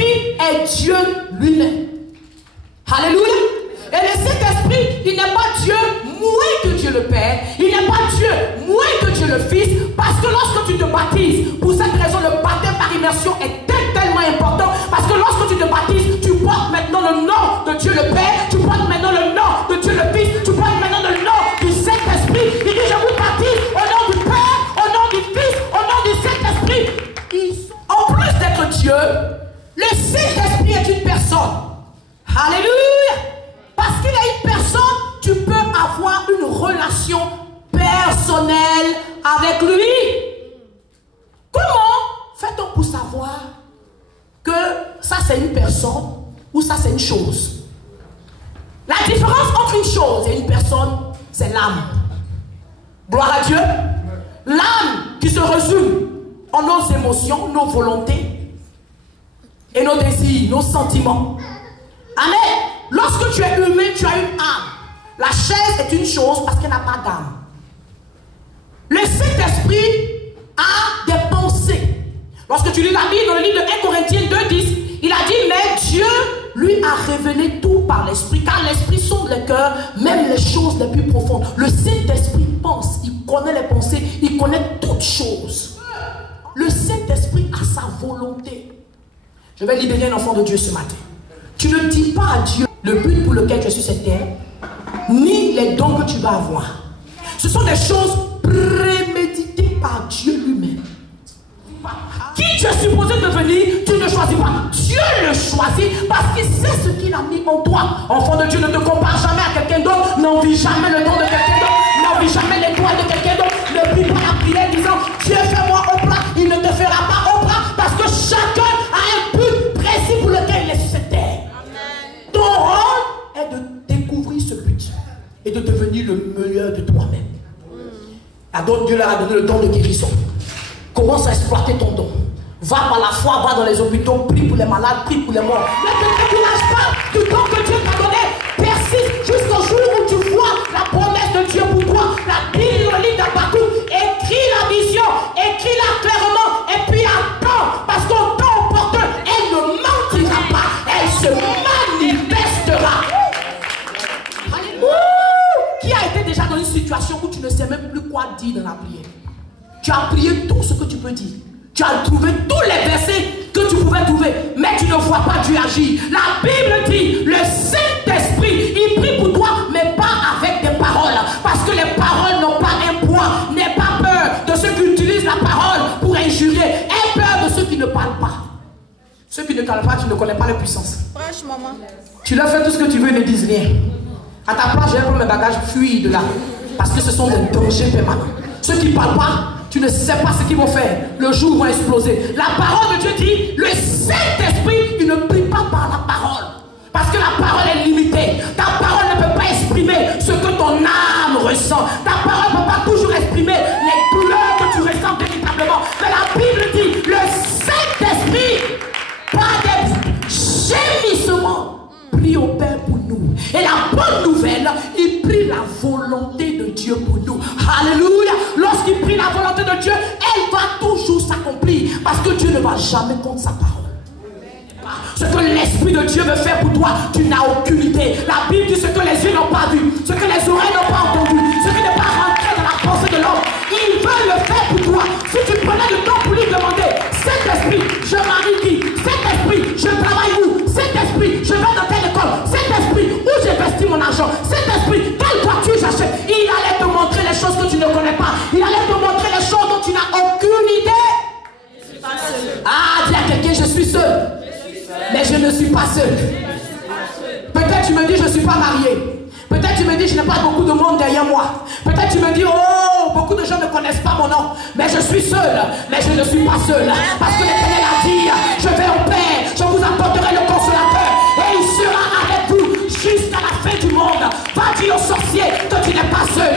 Saint-Esprit est Dieu lui-même. Alléluia. Et le Saint-Esprit, il n'est pas Dieu moins que Dieu le Père. Il n'est pas Dieu moins que Dieu le Fils. Parce que lorsque tu te baptises, pour cette raison, le baptême par immersion est tellement important. Parce que lorsque tu te baptises, tu portes maintenant le nom de Dieu le Père. Tu portes maintenant le nom de Dieu le Fils. Tu portes maintenant le nom du Saint-Esprit. Il dit, je vous baptise au nom du Père, au nom du Fils, au nom du Saint-Esprit. En plus d'être Dieu, le Saint-Esprit est une personne. Alléluia. Parce qu'il est une personne, tu peux avoir une relation personnelle avec lui. Comment fait-on pour savoir que ça c'est une personne ou ça c'est une chose? La différence entre une chose et une personne, c'est l'âme. Gloire à Dieu. L'âme qui se résume en nos émotions, nos volontés et nos désirs, nos sentiments. Amen. Lorsque tu es humain, tu as une âme. La chair est une chose parce qu'elle n'a pas d'âme. Le Saint-Esprit a des pensées. Lorsque tu lis la Bible, dans le livre de 1 Corinthiens 2:10, il a dit, mais Dieu lui a révélé tout par l'Esprit, car l'Esprit sonde le cœur, même les choses les plus profondes. Le Saint-Esprit pense, il connaît les pensées, il connaît toutes choses. Le Saint-Esprit a sa volonté. Je vais libérer un enfant de Dieu ce matin. Tu ne dis pas à Dieu le but pour lequel tu es sur cette terre, ni les dons que tu vas avoir. Ce sont des choses préméditées par Dieu lui-même. Qui tu es supposé devenir, tu ne choisis pas. Dieu le choisit parce qu'il sait ce qu'il a mis en toi. Enfant de Dieu, ne te compare jamais à quelqu'un d'autre. N'envie jamais le don de quelqu'un d'autre. N'envie jamais l'étoile de quelqu'un d'autre. Ne prie pas la prière disant, Dieu fais-moi au plat. Il ne te fera pas au plat parce que chacun a un but précis pour lequel il est sur cette terre. Ton rôle est de découvrir ce but et de devenir le meilleur de toi-même. Dieu leur a donné le don de guérison. Commence à exploiter ton don. Va par la foi, va dans les hôpitaux, prie pour les malades, prie pour les morts. Ne te décourage pas du don que Dieu t'a donné. Persiste jusqu'au jour où tu vois la promesse de Dieu pour toi. La Bible, le livre d'Habakkuk, écris la vision, écris-la clairement, et puis attends, parce qu'au temps opportun, elle ne mentira pas, elle se manifestera. Qui a été déjà dans une situation où tu ne sais même plus quoi dire dans la prière? Tu as prié tout ce que tu peux dire. Tu as trouvé tous les versets que tu pouvais trouver, mais tu ne vois pas Dieu agir. La Bible dit, le Saint-Esprit, il prie pour toi, mais pas avec des paroles. Parce que les paroles n'ont pas un poids. N'aie pas peur de ceux qui utilisent la parole pour injurer. Aie peur de ceux qui ne parlent pas. Ceux qui ne parlent pas, tu ne connais pas la puissance. Prêche, maman. Tu leur fais tout ce que tu veux, ils ne disent rien. À ta place, je vais prendre mes bagages, fuir de là. Parce que ce sont des dangers permanents. Ceux qui ne parlent pas, tu ne sais pas ce qu'ils vont faire. Le jour où ils vont exploser. La parole de Dieu dit, le Saint-Esprit, il ne prie pas par la parole. Parce que la parole est limitée. Ta parole ne peut pas exprimer ce que ton âme ressent. Ta parole ne peut pas toujours exprimer les douleurs que tu ressens véritablement. Mais la Bible dit, le Saint-Esprit, par des gémissements, prie au Père pour nous. Et la bonne nouvelle, il prie la volonté de Dieu pour nous. Alléluia. Lorsqu'il prie la volonté de Dieu, elle va toujours s'accomplir. Parce que Dieu ne va jamais contre sa parole. Ce que l'Esprit de Dieu veut faire pour toi, tu n'as aucune idée. La Bible dit ce que les yeux n'ont pas vu, ce que les oreilles n'ont pas entendu, ce qui n'est pas rentré dans la pensée de l'homme. Il veut le faire pour toi. Si tu prenais du temps pour lui demander, Saint-Esprit, je marie qui? Saint-Esprit, je travaille où? Saint-Esprit, je vais dans telle école. Saint-Esprit, où j'investis mon argent? Saint-Esprit, quelle voiture j'achète? Il allait te montrer les choses que tu ne connais pas. Il allait te montrer les choses dont tu n'as aucune idée. Ah, dis à quelqu'un, je suis seul. Mais je ne suis pas seul. Peut-être tu me dis, je ne suis pas marié. Peut-être tu me dis, je n'ai pas beaucoup de monde derrière moi. Peut-être tu me dis, oh, beaucoup de gens ne connaissent pas mon nom. Mais je suis seul. Mais je ne suis pas seul. Parce que l'Éternel a dit, je vais au Père, je vous apporterai le consolateur. Et il sera avec vous jusqu'à la fin du monde. Va dire aux sorciers que tu n'es pas seul.